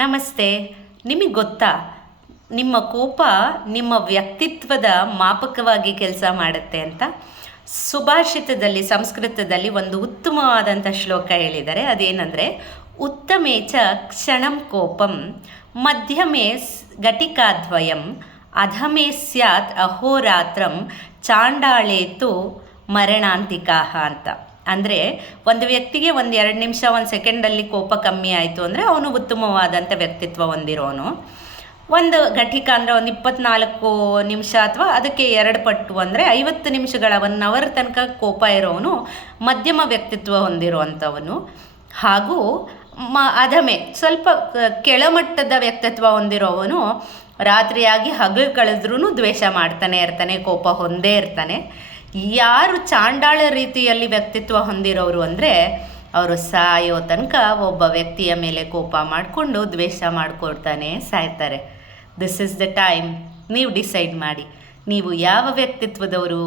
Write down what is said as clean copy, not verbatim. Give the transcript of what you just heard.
ನಮಸ್ತೆ. ನಿಮಗೆ ಗೊತ್ತಾ, ನಿಮ್ಮ ಕೋಪ ನಿಮ್ಮ ವ್ಯಕ್ತಿತ್ವದ ಮಾಪಕವಾಗಿ ಕೆಲಸ ಮಾಡುತ್ತೆ ಅಂತ. ಸುಭಾಷಿತದಲ್ಲಿ, ಸಂಸ್ಕೃತದಲ್ಲಿ ಒಂದು ಉತ್ತಮವಾದಂಥ ಶ್ಲೋಕ ಹೇಳಿದ್ದಾರೆ. ಅದೇನೆಂದರೆ, ಉತ್ತಮೇಚ ಕ್ಷಣಂ ಕೋಪಂ ಮಧ್ಯಮೇ ಘಟಿಕಾದ್ವಯಂ ಅಧಮೇ ಸ್ಯಾತ್ ಅಹೋರಾತ್ರಂ ಚಾಂಡಾಳೇತು ಮರಣಾಂತಿಕಾಹ ಅಂತ. ಅಂದರೆ ಒಂದು ವ್ಯಕ್ತಿಗೆ 1-2 ನಿಮಿಷ 1 ಸೆಕೆಂಡಲ್ಲಿ ಕೋಪ ಕಮ್ಮಿ ಆಯಿತು ಅಂದರೆ ಅವನು ಉತ್ತಮವಾದಂಥ ವ್ಯಕ್ತಿತ್ವ ಹೊಂದಿರೋನು. ಒಂದು ಘಟಿಕ ಅಂದರೆ ಒಂದು 24 ನಿಮಿಷ ಅಥವಾ ಅದಕ್ಕೆ 2 ಪಟ್ಟು ಅಂದರೆ 50 ನಿಮಿಷಗಳ 1 ಅವರ್ ತನಕ ಕೋಪ ಇರೋವನು ಮಧ್ಯಮ ವ್ಯಕ್ತಿತ್ವ ಹೊಂದಿರುವಂಥವನು. ಹಾಗೂ ಅಧಮೆ ಸ್ವಲ್ಪ ಕೆಳಮಟ್ಟದ ವ್ಯಕ್ತಿತ್ವ ಹೊಂದಿರೋವನು ರಾತ್ರಿಯಾಗಿ ಹಗಲು ಕಳೆದ್ರೂ ದ್ವೇಷ ಮಾಡ್ತಾನೆ ಇರ್ತಾನೆ, ಕೋಪ ಹೊಂದೇ ಇರ್ತಾನೆ. ಯಾರು ಚಾಂಡಾಳ ರೀತಿಯಲ್ಲಿ ವ್ಯಕ್ತಿತ್ವ ಹೊಂದಿರೋರು ಅಂದರೆ ಅವರು ಸಾಯೋ ತನಕ ಒಬ್ಬ ವ್ಯಕ್ತಿಯ ಮೇಲೆ ಕೋಪ ಮಾಡಿಕೊಂಡು ದ್ವೇಷ ಮಾಡಿಕೊಡ್ತಾನೆ ಸಾಯ್ತಾರೆ. This is the time. ನೀವು ಡಿಸೈಡ್ ಮಾಡಿ, ನೀವು ಯಾವ ವ್ಯಕ್ತಿತ್ವದವರು.